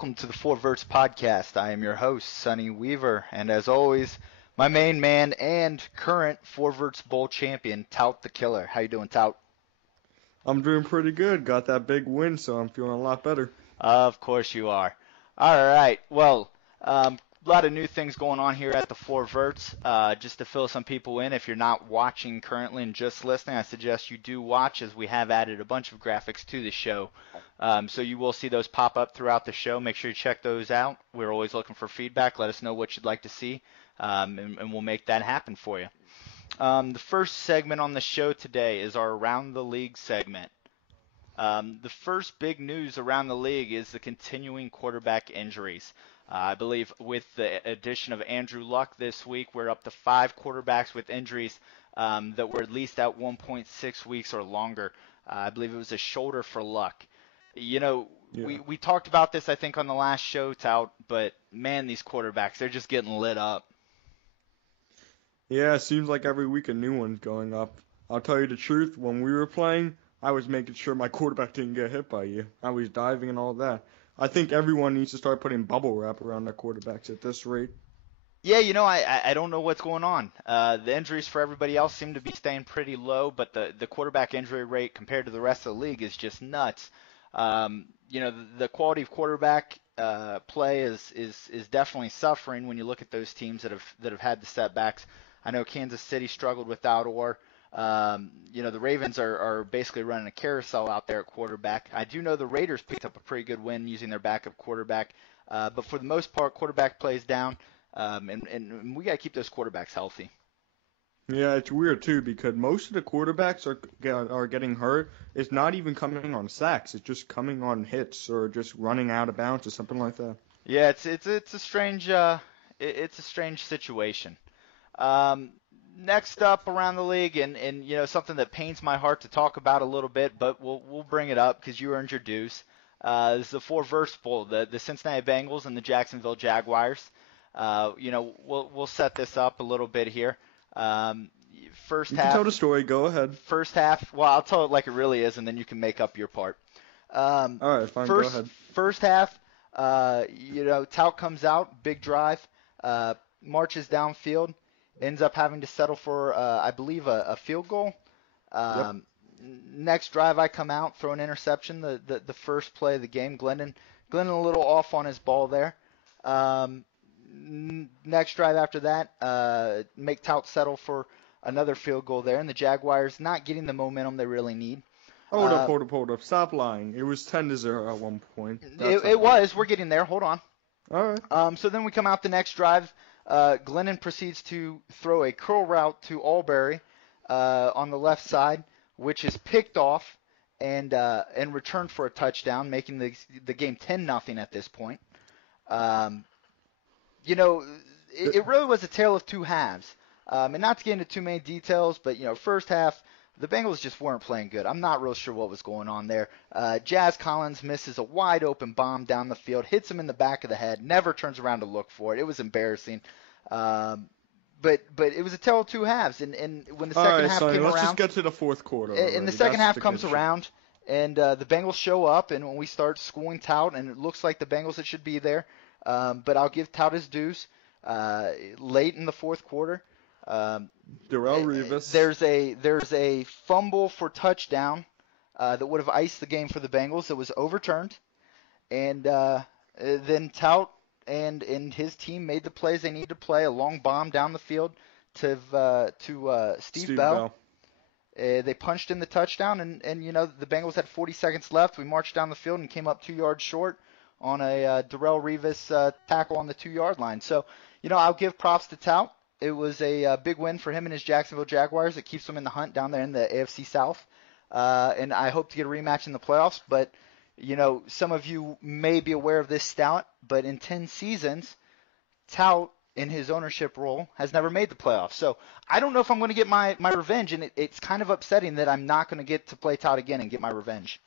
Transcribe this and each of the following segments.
welcome to the Verts Podcast. I am your host, Sonny Weaver, and as always, my main man and current Verts Bowl champion, Tout the Killer. How you doing, Tout? I'm doing pretty good. Got that big win, so I'm feeling a lot better. Of course you are. All right. Well, a lot of new things going on here at the Verts. Just to fill some people in, if you're not watching currently and just listening, I suggest you do watch, as we have added a bunch of graphics to the show. So you will see those pop up throughout the show. Make sure you check those out. We're always looking for feedback. Let us know what you'd like to see, and we'll make that happen for you. The first segment on the show today is our Around the League segment. The first big news around the league is the continuing quarterback injuries. I believe with the addition of Andrew Luck this week, we're up to 5 quarterbacks with injuries that were at least out 1.6 weeks or longer. I believe it was a shoulder for Luck. You know, we talked about this, I think, on the last show, Tout, but, man, these quarterbacks, they're just getting lit up. Yeah, it seems like every week a new one's going up. I'll tell you the truth, when we were playing, I was making sure my quarterback didn't get hit by you. I was diving and all that. I think everyone needs to start putting bubble wrap around their quarterbacks at this rate. Yeah, you know, I don't know what's going on. The injuries for everybody else seem to be staying pretty low, but the quarterback injury rate compared to the rest of the league is just nuts. You know, the quality of quarterback play is definitely suffering when you look at those teams that have had the setbacks. I know Kansas City struggled without Orr. You know, the Ravens are basically running a carousel out there at quarterback. I do know the Raiders picked up a pretty good win using their backup quarterback. But for the most part, quarterback plays down, and we got to keep those quarterbacks healthy. Yeah, it's weird, too, because most of the quarterbacks are getting hurt. It's not even coming on sacks. It's just coming on hits or just running out of bounds or something like that. Yeah, it's a strange situation. Next up around the league, and you know, something that pains my heart to talk about a little bit, but we'll bring it up because you earned your dues. This is the Verts Bowl, the Cincinnati Bengals and the Jacksonville Jaguars. You know, we'll set this up a little bit here. First half. You half. can tell the story. Go ahead. First half. Well, I'll tell it like it really is, and then you can make up your part. All right, fine. Go ahead. First half. You know, Tout comes out, big drive, marches downfield. Ends up having to settle for, I believe, a field goal. Yep. Next drive, I come out, throw an interception, the first play of the game. Glennon a little off on his ball there. Next drive after that, make Tout settle for another field goal there, and the Jaguars not getting the momentum they really need. Hold up. Stop lying. It was 10-0 at one point. It was. We're getting there. Hold on. All right. So then we come out the next drive. Glennon proceeds to throw a curl route to Albury on the left side, which is picked off and returned for a touchdown, making the game 10-0 at this point. You know, it really was a tale of two halves. And not to get into too many details, but, you know, first half, the Bengals just weren't playing good. I'm not real sure what was going on there. Jazz Collins misses a wide open bomb down the field, hits him in the back of the head, never turns around to look for it. It was embarrassing. But it was a tale of two halves. And when the second half came around, let's just get to the fourth quarter. And the second half comes around, and the Bengals show up, and when we start schooling Tout, and it looks like the Bengals that should be there. But I'll give Tout his dues. Late in the fourth quarter. Darrelle Revis. There's a fumble for touchdown that would have iced the game for the Bengals that was overturned, and then Tout and his team made the plays they needed to play. A long bomb down the field to Steve Bell. They punched in the touchdown, and you know, the Bengals had 40 seconds left. We marched down the field and came up 2 yards short on a Darrelle Revis tackle on the 2-yard line. So, you know, I'll give props to Tout. It was a big win for him and his Jacksonville Jaguars. It keeps them in the hunt down there in the AFC South. And I hope to get a rematch in the playoffs. But, you know, some of you may be aware of this stat, but in 10 seasons, Tout, in his ownership role, has never made the playoffs. So I don't know if I'm going to get my revenge, and it's kind of upsetting that I'm not going to get to play Tout again and get my revenge.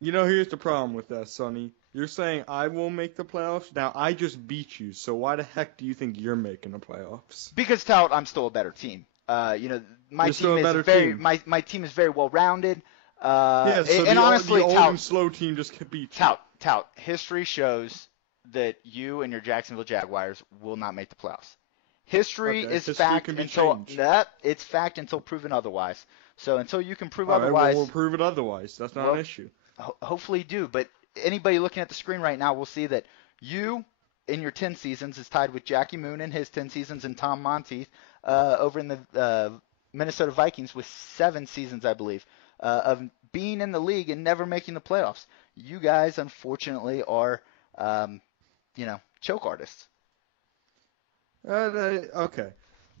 You know, here's the problem with that, Sonny. You're saying I won't make the playoffs? Now, I just beat you, so why the heck do you think you're making the playoffs? Because, Tout, I'm still a better team. You know, my team is very well rounded. Yeah, so and honestly, the old and slow team just beat you. Tout. History shows that you and your Jacksonville Jaguars will not make the playoffs. History is history fact can be until changed. it's fact until proven otherwise. So until you can prove All right, otherwise, well, we'll prove it otherwise. That's not an issue. hopefully you do. But anybody looking at the screen right now will see that you in your 10 seasons is tied with Jackie Moon in his 10 seasons and Tom Monteith over in the Minnesota Vikings with 7 seasons, I believe, of being in the league and never making the playoffs. You guys, unfortunately, are, choke artists. Okay.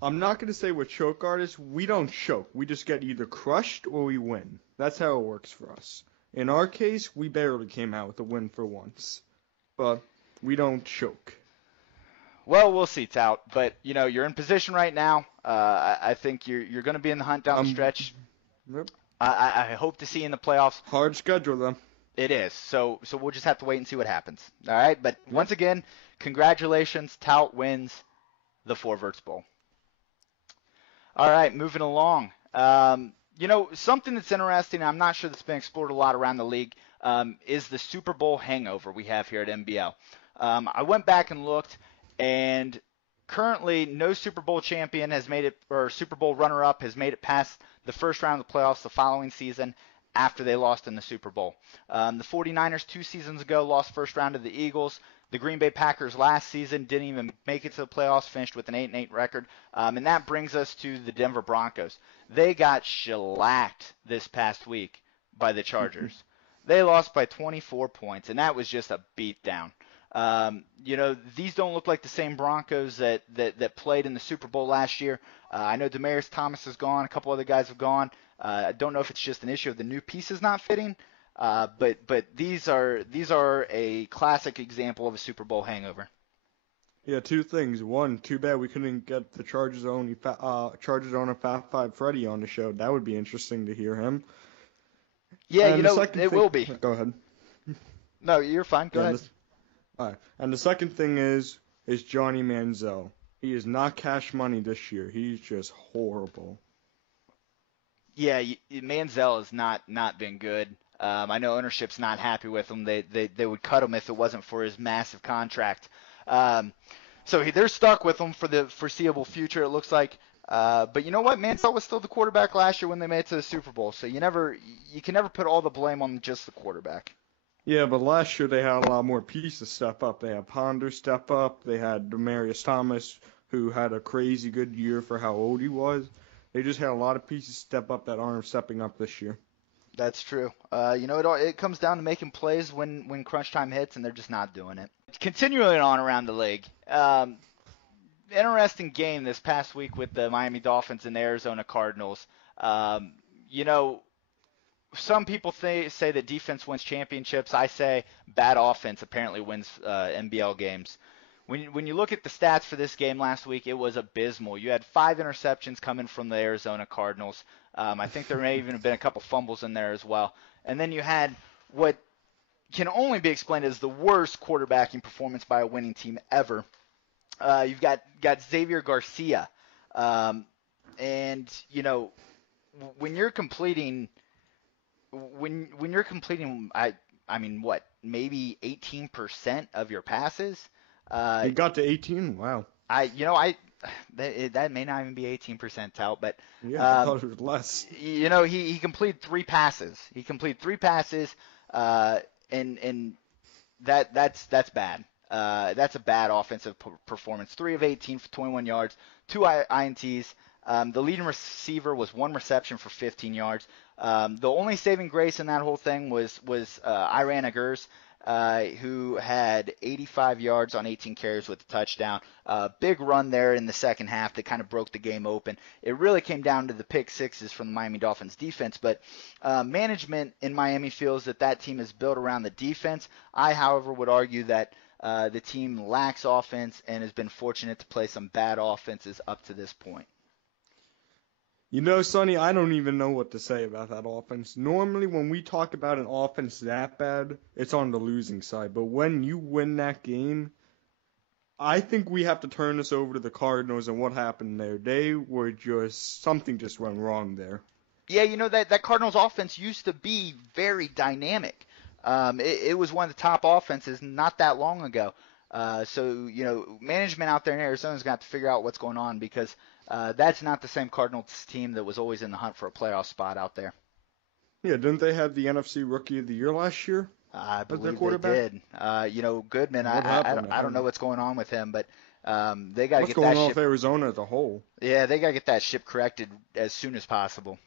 I'm not going to say we're choke artists. We don't choke. We just get either crushed or we win. That's how it works for us. In our case, we barely came out with a win for once. But we don't choke. Well, we'll see, Tout. But, you're in position right now. I think you're going to be in the hunt down the stretch. Yep. I hope to see you in the playoffs. Hard schedule, though. It is. So we'll just have to wait and see what happens. All right? But once again, congratulations. Tout wins the 4 Verts Bowl. All right, moving along. Something that's interesting, I'm not sure that's been explored a lot around the league, is the Super Bowl hangover we have here at NBL. I went back and looked, and currently no Super Bowl champion has made it, or Super Bowl runner-up has made it past the first round of the playoffs the following season after they lost in the Super Bowl. The 49ers 2 seasons ago lost first round to the Eagles. The Green Bay Packers last season didn't even make it to the playoffs, finished with an 8-8 record. And that brings us to the Denver Broncos. They got shellacked this past week by the Chargers. They lost by 24 points, and that was just a beatdown. These don't look like the same Broncos that played in the Super Bowl last year. I know Demaryius Thomas is gone. A couple other guys have gone. I don't know if it's just an issue of the new pieces not fitting. But these are a classic example of a Super Bowl hangover. Yeah, 2 things. One, too bad we couldn't get the Chargers owner Fat Five Freddy on the show. That would be interesting to hear him. Yeah, it will be. Go ahead. No, you're fine. Go ahead. All right. And the second thing is Johnny Manziel. He is not cash money this year. He's just horrible. Yeah, Manziel has not been good. I know ownership's not happy with him. They would cut him if it wasn't for his massive contract. So they're stuck with him for the foreseeable future, it looks like. But you know what? Manziel was still the quarterback last year when they made it to the Super Bowl. So you can never put all the blame on just the quarterback. Yeah, but last year they had a lot more pieces step up. They had Ponder step up. They had Demaryius Thomas, who had a crazy good year for how old he was. They just had a lot of pieces step up that aren't stepping up this year. That's true. It comes down to making plays when crunch time hits, and they're just not doing it. Continuing on around the league, interesting game this past week with the Miami Dolphins and the Arizona Cardinals. Some people say that defense wins championships. I say bad offense apparently wins NBL games. When you look at the stats for this game last week, it was abysmal. You had 5 interceptions coming from the Arizona Cardinals. I think there may even have been a couple fumbles in there as well. And then you had what can only be explained as the worst quarterbacking performance by a winning team ever. You've got Xavier Garcia. And, when you're completing maybe 18% of your passes. He got to 18. Wow. That may not even be 18% out, but I thought it was less. He completed 3 passes. And that's bad. That's a bad offensive performance. 3 of 18 for 21 yards, 2 INTs. The leading receiver was 1 reception for 15 yards. The only saving grace in that whole thing was Iran Agurs, who had 85 yards on 18 carries with a touchdown. Big run there in the second half that kind of broke the game open. It really came down to the pick sixes from the Miami Dolphins defense, but management in Miami feels that team is built around the defense. I, however, would argue that the team lacks offense and has been fortunate to play some bad offenses up to this point. Sonny, I don't even know what to say about that offense. Normally, when we talk about an offense that bad, it's on the losing side. But when you win that game, I think we have to turn this over to the Cardinals and what happened there. Something just went wrong there. Yeah, that Cardinals offense used to be very dynamic. It was one of the top offenses not that long ago. So, management out there in Arizona is going to have to figure out what's going on because that's not the same Cardinals team that was always in the hunt for a playoff spot out there. Yeah, didn't they have the NFC Rookie of the Year last year? I As their believe they quarterback? did. Goodman, What happened to I don't know him? what's going on with him, but they got to What's get that going on ship. with Arizona as a whole? Yeah, they got to get that ship corrected as soon as possible.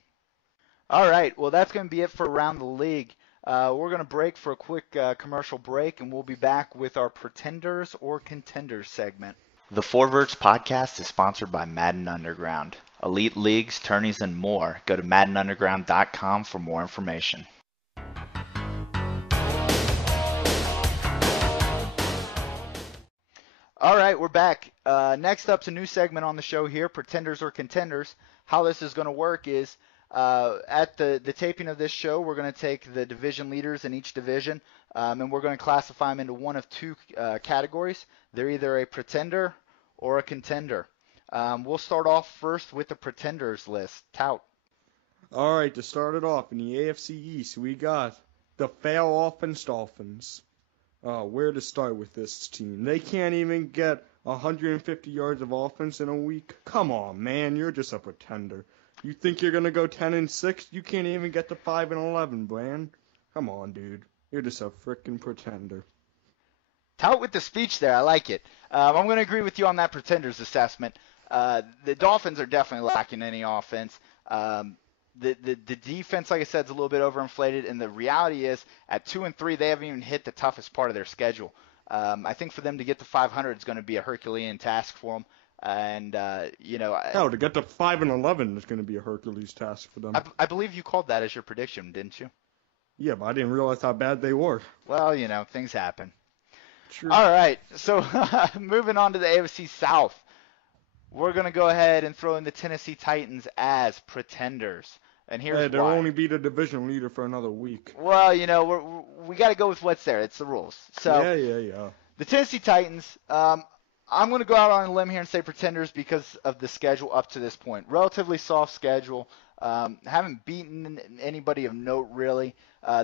All right, well, that's going to be it for Around the League. We're going to break for a quick commercial break, and we'll be back with our Pretenders or Contenders segment. The 4V Podcast is sponsored by Madden Underground. Elite leagues, tourneys, and more. Go to maddenunderground.com for more information. All right, we're back. Next up's a new segment on the show here, Pretenders or Contenders. How this is going to work is at the taping of this show, we're going to take the division leaders in each division, and we're going to classify them into one of two categories. They're either a pretender or a contender. We'll start off first with the pretenders list. Tout. All right, to start it off, in the AFC East, we got the fail offense Dolphins. Where to start with this team? They can't even get 150 yards of offense in a week. Come on, man, you're just a pretender. You think you're gonna go 10-6? You can't even get to 5-11, Bland. Come on, dude. You're just a freaking pretender. Tout with the speech there. I like it. I'm going to agree with you on that pretenders assessment. The Dolphins are definitely lacking any offense. The defense, like I said, is a little bit overinflated, and the reality is at 2-3, they haven't even hit the toughest part of their schedule. I think for them to get to 500 is going to be a Herculean task for them. And, Hell, to get to 5-11 is going to be a Hercules task for them. I believe you called that as your prediction, didn't you? Yeah, but I didn't realize how bad they were. Well, things happen. True. All right, so moving on to the AFC South. We're going to go ahead and throw in the Tennessee Titans as pretenders. And here's why. They'll only be the division leader for another week. Well, we got to go with what's there. It's the rules. So Yeah. The Tennessee Titans, I'm going to go out on a limb here and say pretenders because of the schedule up to this point. Relatively soft schedule. Haven't beaten anybody of note, really.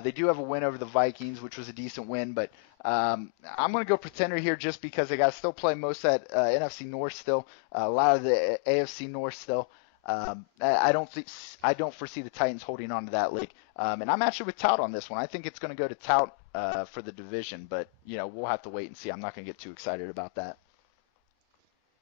They do have a win over the Vikings, which was a decent win, but I'm going to go pretender here just because they got to still play most of that NFC North still, a lot of the AFC North still. I don't foresee the Titans holding on to that league. And I'm actually with Tout on this one. I think it's going to go to Tout for the division, but we'll have to wait and see. I'm not going to get too excited about that.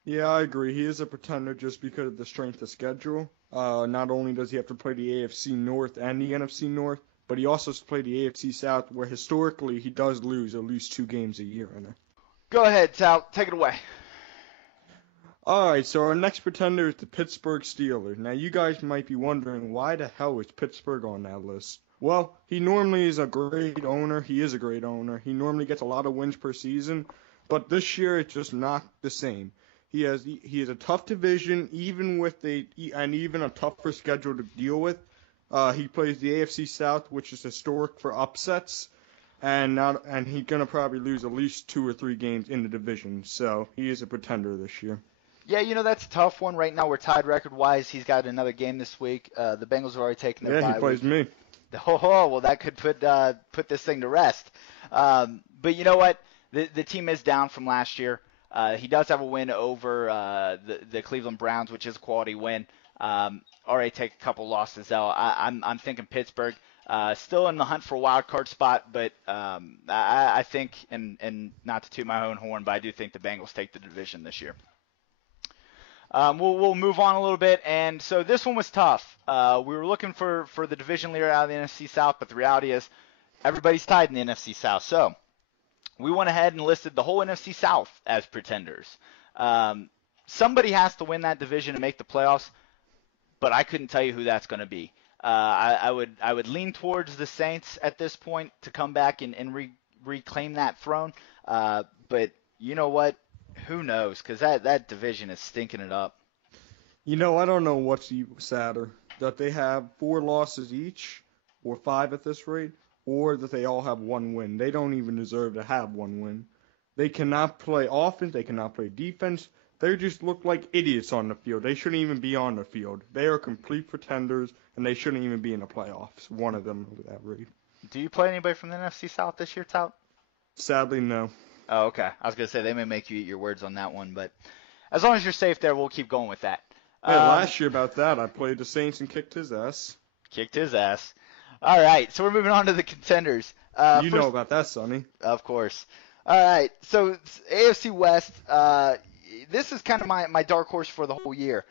Yeah, I agree. He is a pretender just because of the strength of schedule. Not only does he have to play the AFC North and the NFC North, but he also has to play the AFC South, where historically he does lose at least 2 games a year in it. Go ahead, Tout. Take it away. All right, so our next pretender is the Pittsburgh Steelers. Now, you guys might be wondering, why the hell is Pittsburgh on that list? Well, he normally is a great owner. He is a great owner. He normally gets a lot of wins per season, but this year it's just not the same. He has a tough division, even a tougher schedule to deal with. He plays the AFC South, which is historic for upsets, and he's gonna probably lose at least 2 or 3 games in the division. So he is a pretender this year. Yeah, that's a tough one. Right now we're tied record-wise. He's got another game this week. The Bengals have already taken their bye week. Yeah, he plays me. Oh, well, that could put this thing to rest. But you know what? The team is down from last year. He does have a win over the Cleveland Browns, which is a quality win. Already take a couple losses out. I'm thinking Pittsburgh still in the hunt for a wild card spot, but I think, and not to toot my own horn, but I do think the Bengals take the division this year. We'll move on a little bit, and so this one was tough. We were looking for the division leader out of the NFC South, but the reality is everybody's tied in the NFC South. So we went ahead and listed the whole NFC South as pretenders. Somebody has to win that division and make the playoffs, but I couldn't tell you who that's going to be. I would lean towards the Saints at this point to come back and reclaim that throne. But you know what? Who knows? Because that division is stinking it up. I don't know what's sadder, that they have 4 losses each, or 5 at this rate, or that they all have 1 win. They don't even deserve to have 1 win. They cannot play offense. They cannot play defense. They just look like idiots on the field. They shouldn't even be on the field. They are complete pretenders, and they shouldn't even be in the playoffs. One of them at that rate. Do you play anybody from the NFC South this year, Tout? Sadly, no. Oh, okay. I was going to say they may make you eat your words on that one, but as long as you're safe there, we'll keep going with that. Hey, last year about that, I played the Saints and kicked his ass. Kicked his ass. All right, so we're moving on to the contenders. You know about that, Sonny. Of course. All right, so AFC West, this is kind of my dark horse for the whole year.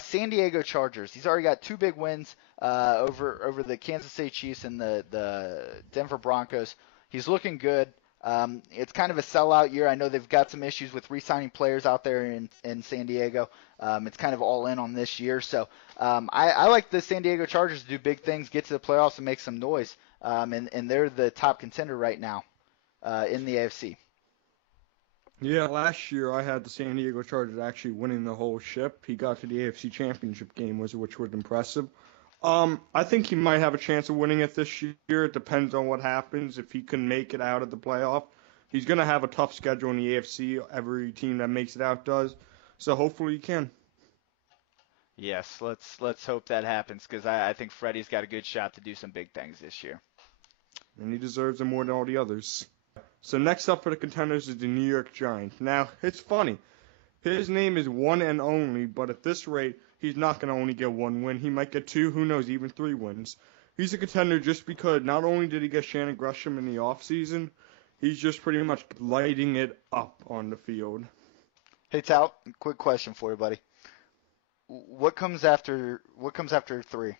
San Diego Chargers. He's already got 2 big wins over the Kansas City Chiefs and the Denver Broncos. He's looking good. It's kind of a sellout year. I know they've got some issues with re-signing players out there in San Diego. It's kind of all in on this year. So I like the San Diego Chargers to do big things, get to the playoffs, and make some noise. And they're the top contender right now in the AFC. Yeah, last year I had the San Diego Chargers actually winning the whole ship. He got to the AFC Championship game, which was impressive. I think he might have a chance of winning it this year. It depends on what happens. If he can make it out of the playoff, he's going to have a tough schedule in the AFC. Every team that makes it out does. So hopefully he can. Yes, let's hope that happens because I think Freddie's got a good shot to do some big things this year. And he deserves it more than all the others. So next up for the contenders is the New York Giants. Now, it's funny. His name is one and only, but at this rate, he's not going to only get 1 win. He might get 2, who knows, even 3 wins. He's a contender just because not only did he get Shannon Gresham in the offseason, he's just pretty much lighting it up on the field. Hey, Tout, quick question for you, buddy. What comes after 3?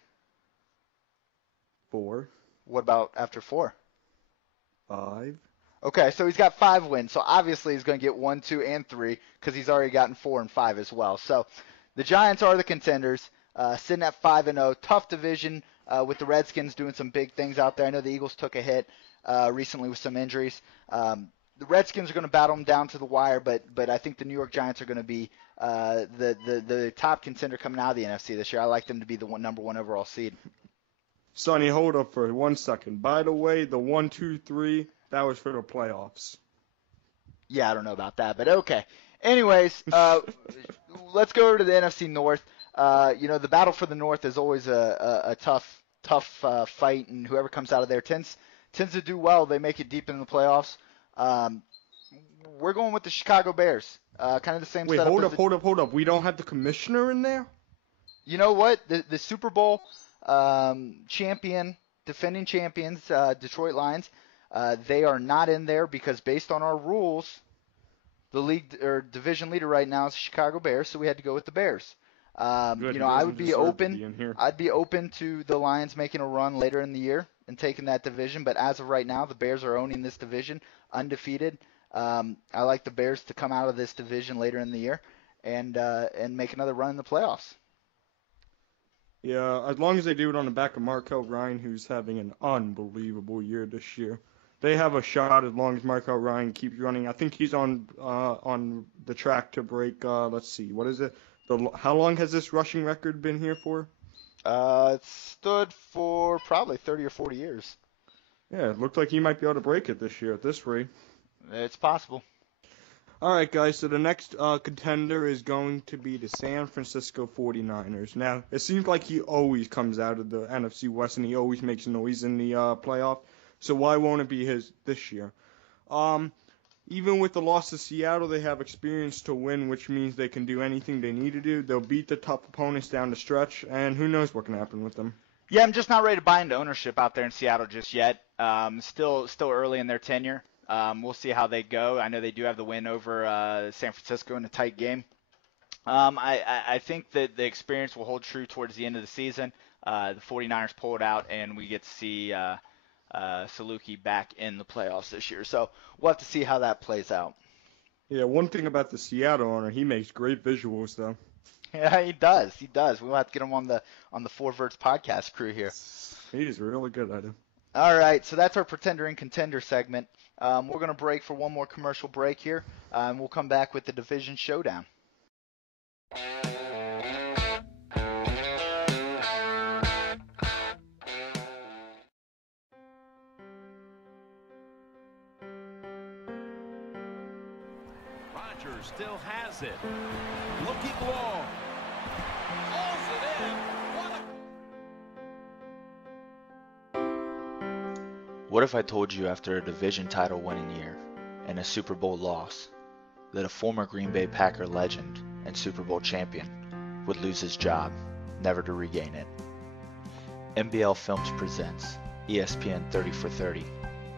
4. What about after 4? 5. Okay, so he's got 5 wins. So obviously he's going to get 1, 2, and 3 because he's already gotten 4 and 5 as well. So the Giants are the contenders, sitting at 5-0. Tough division with the Redskins doing some big things out there. I know the Eagles took a hit recently with some injuries. The Redskins are going to battle them down to the wire, but I think the New York Giants are going to be the top contender coming out of the NFC this year. I like them to be the number 1 overall seed. Sonny, hold up for 1 second. By the way, the 1, 2, 3, that was for the playoffs. Yeah, I don't know about that, but okay. Anyways, let's go over to the NFC North. The battle for the North is always a tough fight, and whoever comes out of there tends to do well. They make it deep in the playoffs. We're going with the Chicago Bears. Kind of the same setup. Wait, hold up. We don't have the commissioner in there? You know what? The Super Bowl defending champions, Detroit Lions, they are not in there because based on our rules, the league or division leader right now is the Chicago Bears, so we had to go with the Bears. I would be open. I'd be open to the Lions making a run later in the year and taking that division, but as of right now, the Bears are owning this division, undefeated. I like the Bears to come out of this division later in the year and make another run in the playoffs. Yeah, as long as they do it on the back of Markel Ryan, who's having an unbelievable year this year. They have a shot as long as Markel Ryan keeps running. I think he's on the track to break. Let's see, what is it? How long has this rushing record been here for? It stood for probably 30 or 40 years. Yeah, it looked like he might be able to break it this year at this rate. It's possible. All right, guys, so the next contender is going to be the San Francisco 49ers. Now, it seems like he always comes out of the NFC West and he always makes noise in the playoff. So why won't it be his this year? Even with the loss to Seattle, they have experience to win, which means they can do anything they need to do. They'll beat the top opponents down the stretch, and who knows what can happen with them. Yeah, I'm just not ready to buy into ownership out there in Seattle just yet. Still early in their tenure. We'll see how they go. I know they do have the win over San Francisco in a tight game. I think that the experience will hold true towards the end of the season. The 49ers pull it out, and we get to see Saluki back in the playoffs this year. So we'll have to see how that plays out. Yeah, one thing about the Seattle owner, he makes great visuals, though. Yeah, he does. We'll have to get him on the Verts Podcast crew here. He's really good at it. All right, so that's our Pretender and Contender segment. We're going to break for one more commercial break here, and we'll come back with the Division Showdown. Rodgers still has it. Looking long. Hauls it in. What if I told you after a division title winning year, and a Super Bowl loss that a former Green Bay Packer legend and Super Bowl champion would lose his job, never to regain it. NBL Films presents ESPN 30 for 30.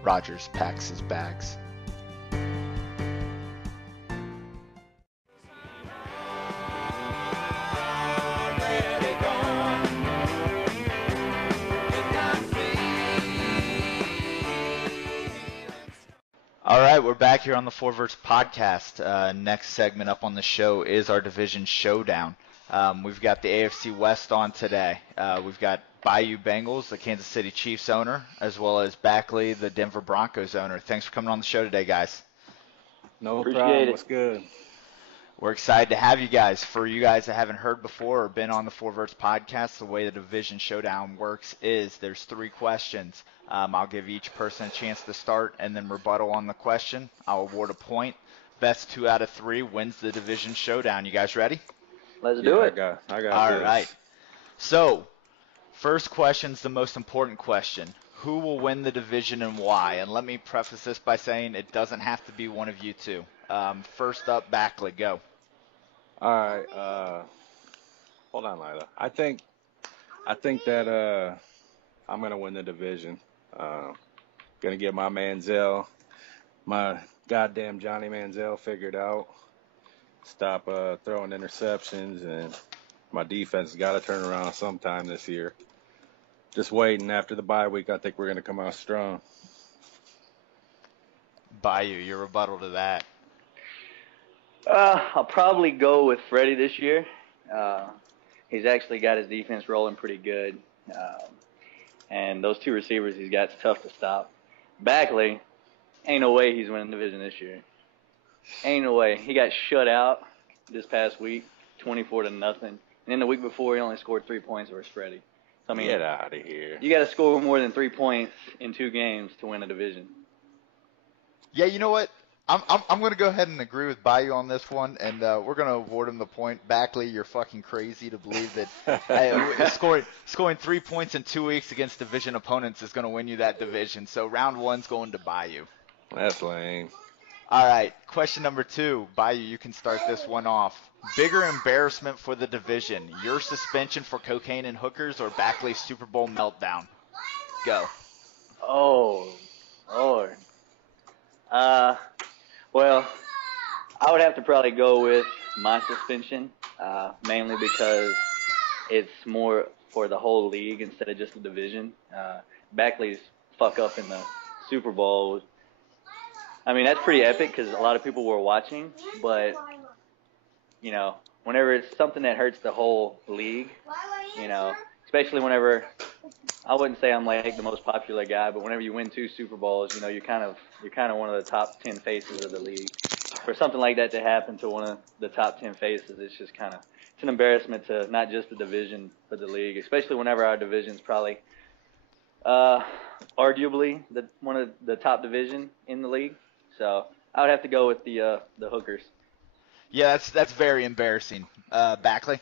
Rodgers packs his bags. All right, we're back here on the Verts Podcast. Next segment up on the show is our division showdown. We've got the AFC West on today. We've got Bayou Bengals, the Kansas City Chiefs owner, as well as Backley, the Denver Broncos owner. Thanks for coming on the show today, guys. No problem. What's good? We're excited to have you guys. For you guys that haven't heard before or been on the Verts Podcast, the way the division showdown works is there's 3 questions. I'll give each person a chance to start and then rebuttal on the question. I'll award a point. Best 2 out of 3 wins the division showdown. You guys ready? Let's do it. I got All this. right. So, first question's the most important question. Who will win the division and why? And let me preface this by saying it doesn't have to be one of you two. First up, Backley, go. All right. Hold on, Lila. I think that I'm gonna win the division. Gonna get my Manziel, my goddamn Johnny Manziel figured out. Stop throwing interceptions, and my defense has got to turn around sometime this year. Just waiting. After the bye week, I think we're going to come out strong. Bayou, your rebuttal to that. I'll probably go with Freddie this year. He's actually got his defense rolling pretty good. And those 2 receivers he's got, it's tough to stop. Backley, ain't no way he's winning the division this year. Ain't no way. He got shut out this past week, 24-0. And then the week before, he only scored 3 points versus Freddie. So, I mean, get out of here. You got to score more than 3 points in 2 games to win a division. Yeah, you know what? I'm going to go ahead and agree with Bayou on this one, and we're going to award him the point. Backley, you're fucking crazy to believe that scoring 3 points in 2 weeks against division opponents is going to win you that division. So round 1's going to Bayou. That's lame. All right, question number 2. Bayou, you can start this one off. Bigger embarrassment for the division, your suspension for cocaine and hookers or Backley's Super Bowl meltdown? Go. Oh, Lord. Well, I would have to probably go with my suspension, mainly because it's more for the whole league instead of just the division. Backley's fuck up in the Super Bowl, I mean, that's pretty epic because a lot of people were watching, but, you know, whenever it's something that hurts the whole league, you know, especially whenever, I wouldn't say I'm like the most popular guy, but whenever you win 2 Super Bowls, you know, you're kind of one of the top 10 faces of the league. For something like that to happen to one of the top 10 faces, it's just kind of, it's an embarrassment to not just the division, but the league, especially whenever our division's probably arguably one of the top division in the league. So I would have to go with the hookers. Yeah, that's very embarrassing. Backley?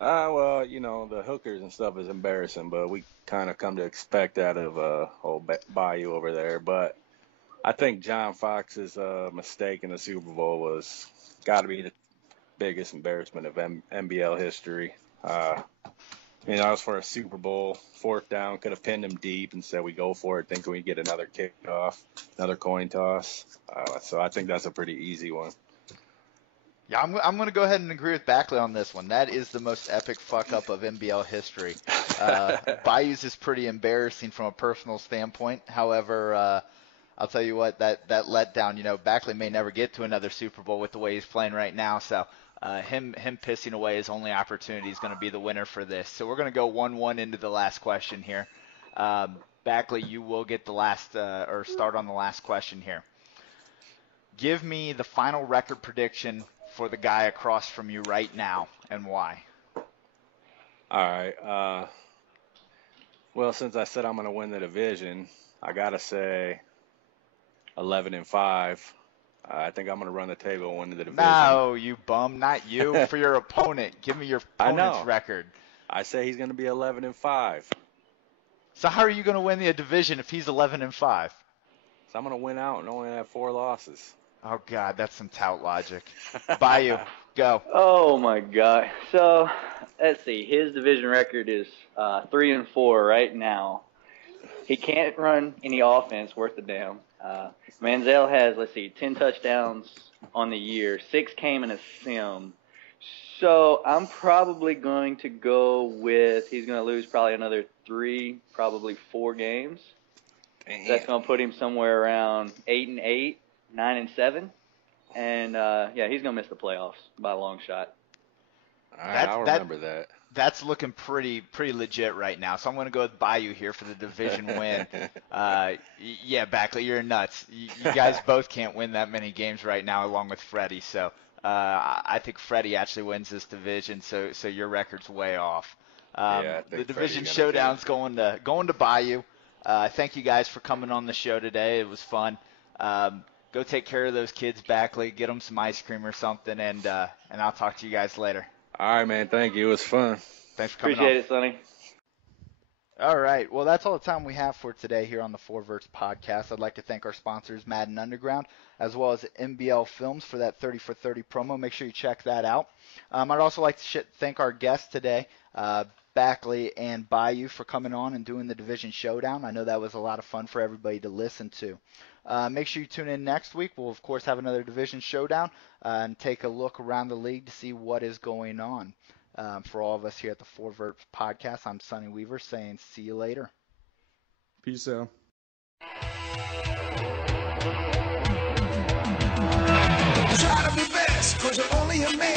Well, you know, the hookers and stuff is embarrassing, but we kind of come to expect that of old Bayou over there. But I think John Fox's mistake in the Super Bowl was got to be the biggest embarrassment of NBL history. You know, it was for a Super Bowl, 4th down, could have pinned him deep. Instead, we go for it, thinking we get another kickoff, another coin toss. So I think that's a pretty easy one. Yeah, I'm going to go ahead and agree with Backley on this one. That is the most epic fuck-up of NBL history. Bayou's is pretty embarrassing from a personal standpoint. However, I'll tell you what, that letdown, you know, Backley may never get to another Super Bowl with the way he's playing right now. So him pissing away his only opportunity is going to be the winner for this. So we're going to go 1-1 into the last question here. Backley, you will get the last or start on the last question here. Give me the final record prediction for the guy across from you right now and why. All right. Well, since I said I'm going to win the division, I got to say 11-5. I think I'm going to run the table and win the division. No, you bum, not you. For your opponent. Give me your opponent's record. I say he's going to be 11-5. So how are you going to win the division if he's 11-5? So I'm going to win out and only have 4 losses. Oh, God, that's some tout logic. Bayou, go. Oh my God. So let's see. His division record is 3-4 right now. He can't run any offense worth a damn. Manziel has, 10 touchdowns on the year. 6 came in a sim. So I'm probably going to go with he's going to lose probably another 3, probably 4 games. Damn. That's going to put him somewhere around 8-8, 9-7. And, he's going to miss the playoffs by a long shot. All right, I'll remember that. That's looking pretty legit right now. So I'm going to go with Bayou here for the division win. Yeah, Backley, you're nuts. You guys both can't win that many games right now along with Freddie. So I think Freddie actually wins this division, so your record's way off. The division showdown's going to Bayou. Thank you guys for coming on the show today. It was fun. Go take care of those kids, Backley. Get them some ice cream or something, and I'll talk to you guys later. All right, man. Thank you. It was fun. Thanks for coming Appreciate it, Sonny. All right. Well, that's all the time we have for today here on the Verts Podcast. I'd like to thank our sponsors, Madden Underground, as well as MBL Films for that 30 for 30 promo. Make sure you check that out. I'd also like to thank our guests today, Backley and Bayou, for coming on and doing the Division Showdown. I know that was a lot of fun for everybody to listen to. Make sure you tune in next week. We'll, of course, have another Division Showdown and take a look around the league to see what is going on. For all of us here at the Verts Podcast, I'm Sonny Weaver saying see you later. Peace out. Try to be best, 'cause you're only a man.